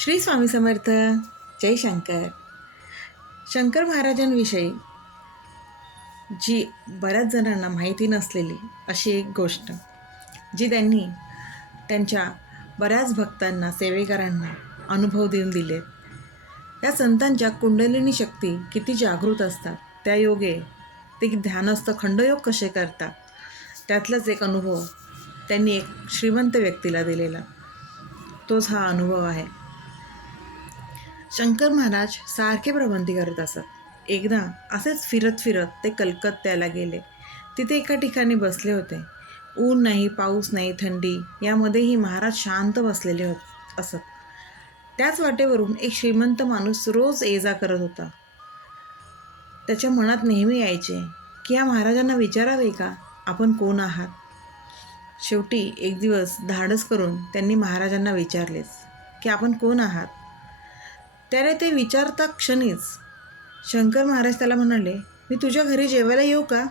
श्री स्वामी समर्थ जय शंकर. शंकर महाराजांविषयी जी बऱ्याच जणांना माहिती नसलेली अशी एक गोष्ट जी त्यांनी त्यांच्या बऱ्याच भक्तांना सेवेकरांना अनुभव देऊन दिले. या संतांच्या कुंडलिनी शक्ती किती जागृत असतात. त्या योगे ते ध्यानस्थ खंडयोग कसे करतात त्यातलाच एक अनुभव त्यांनी एक श्रीमंत व्यक्तीला दिलेला. तोच हा अनुभव आहे. शंकर महाराज सारखे प्रबंधी करत असत. एकदा असेच फिरत फिरत ते कलकत्त्याला गेले. तिथे एका ठिकाणी बसले होते. ऊन नाही पाऊस नाही थंडी यामध्येही महाराज शांत बसलेले होत असत. त्याच वाटेवरून एक श्रीमंत माणूस रोज ये जा करत होता. त्याच्या मनात नेहमी यायचे की या महाराजांना विचारावे का? आपण कोण आहात? शेवटी एक दिवस धाडस करून त्यांनी महाराजांना विचारलेच की आपण कोण आहात? त्याने ते विचारता क्षणीच शंकर महाराज त्याला म्हणाले मी तुझ्या घरी जेवायला येऊ का?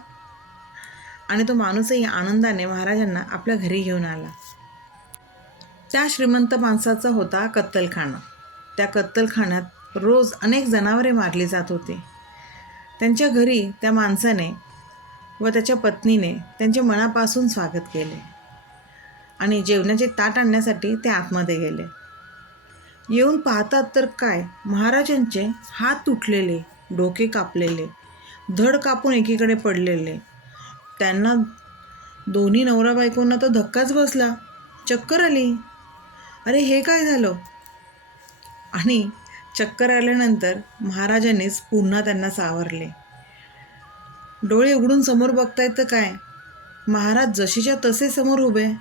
आणि तो माणूसही आनंदाने महाराजांना आपल्या घरी घेऊन आला. त्या श्रीमंत माणसाचा होता कत्तलखाना. त्या कत्तलखान्यात रोज अनेक जनावरे मारली जात होते. त्यांच्या घरी त्या माणसाने व त्याच्या पत्नीने त्यांचे मनापासून स्वागत केले आणि जेवणाचे ताट आणण्यासाठी ते आतमध्ये गेले. येऊन पाहतात तर काय? महाराजांचे हात तुटलेले डोके कापलेले धड कापून एकीकडे पडलेले. त्यांना दोन्ही नवरा बायकोंना तर धक्काच बसला. चक्कर आली. अरे हे काय झालं? आणि चक्कर आल्यानंतर महाराजांनीच पुन्हा त्यांना सावरले. डोळे उघडून समोर बघतायत तर काय? महाराज जशीच्या तसे समोर उभे.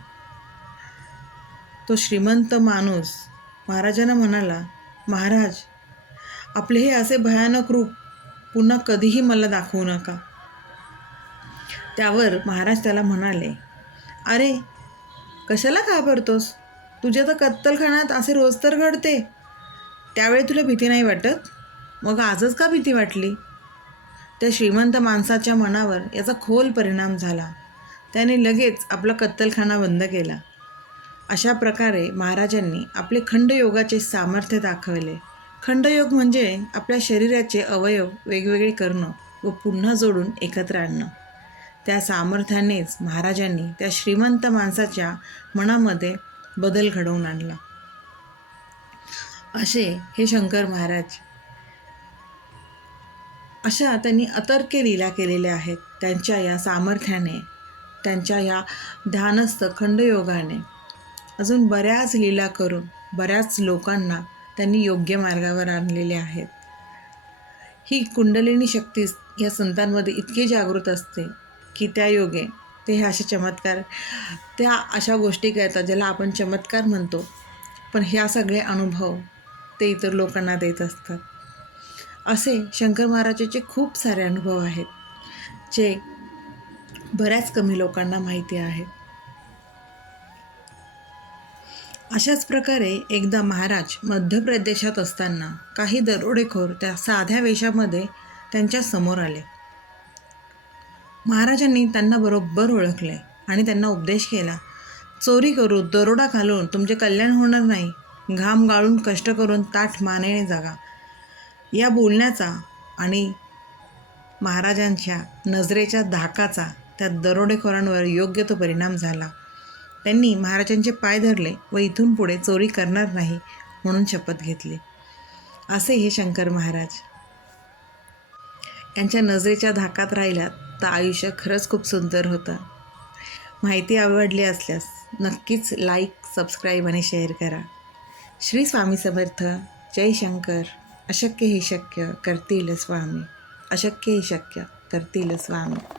तो श्रीमंत माणूस महाराजांना म्हणाला महाराज आपले हे असे भयानक रूप पुन्हा कधीही मला दाखवू नका. त्यावर महाराज त्याला म्हणाले अरे कशाला घाबरतोस? तुझ्या तर कत्तलखान्यात असे रोज तर घडते. त्यावेळी तुला भीती नाही वाटत? मग आजच का भीती वाटली? त्या श्रीमंत माणसाच्या मनावर याचा खोल परिणाम झाला. त्याने लगेच आपला कत्तलखाना बंद केला. अशा प्रकारे महाराजांनी आपले खंडयोगाचे सामर्थ्य दाखवले. खंडयोग म्हणजे आपल्या शरीराचे अवयव वेगवेगळे करणं व पुन्हा जोडून एकत्र आणणं. त्या सामर्थ्यानेच महाराजांनी त्या श्रीमंत माणसाच्या मनामध्ये बदल घडवून आणला. असे हे शंकर महाराज अशा त्यांनी अतर्के लीला केलेल्या आहेत. त्यांच्या या सामर्थ्याने त्यांच्या या ध्यानस्थ खंडयोगाने अजून बऱ्याच लीला करून बऱ्याच लोकांना त्यांनी योग्य मार्गावर आणलेले आहेत. ही कुंडलिनी शक्ती या संतांमध्ये इतकी जागृत असते की त्या योगे ते हे असे चमत्कार त्या अशा गोष्टी करतात ज्याला आपण चमत्कार म्हणतो. पण ह्या सगळे अनुभव ते इतर लोकांना देत असतात. असे शंकर महाराजाचे खूप सारे अनुभव आहेत जे बऱ्याच कमी लोकांना माहिती आहेत. अशाच प्रकारे एकदा महाराज मध्य प्रदेशात असताना काही दरोडेखोर त्या साध्या वेशामध्ये त्यांच्यासमोर आले. महाराजांनी त्यांना बरोबर ओळखले आणि त्यांना उपदेश केला चोरी करू दरोडा घालून तुमचे कल्याण होणार नाही. घाम गाळून कष्ट करून ताठ मानेने जागा. या बोलण्याचा आणि महाराजांच्या नजरेच्या धाकाचा त्या दरोडेखोरांवर योग्य तो परिणाम झाला. त्यांनी महाराजांचे पाय धरले व इथून पुढे चोरी करणार नाही म्हणून शपथ घेतली. असे हे शंकर महाराज. यांच्या नजरेच्या धाकात राहिल्यात तर आयुष्य खरंच खूप सुंदर होतं. माहिती आवडली असल्यास नक्कीच लाईक सबस्क्राईब आणि शेअर करा. श्री स्वामी समर्थ. जय शंकर. अशक्य हे शक्य करतील स्वामी. अशक्य हे शक्य करतील स्वामी.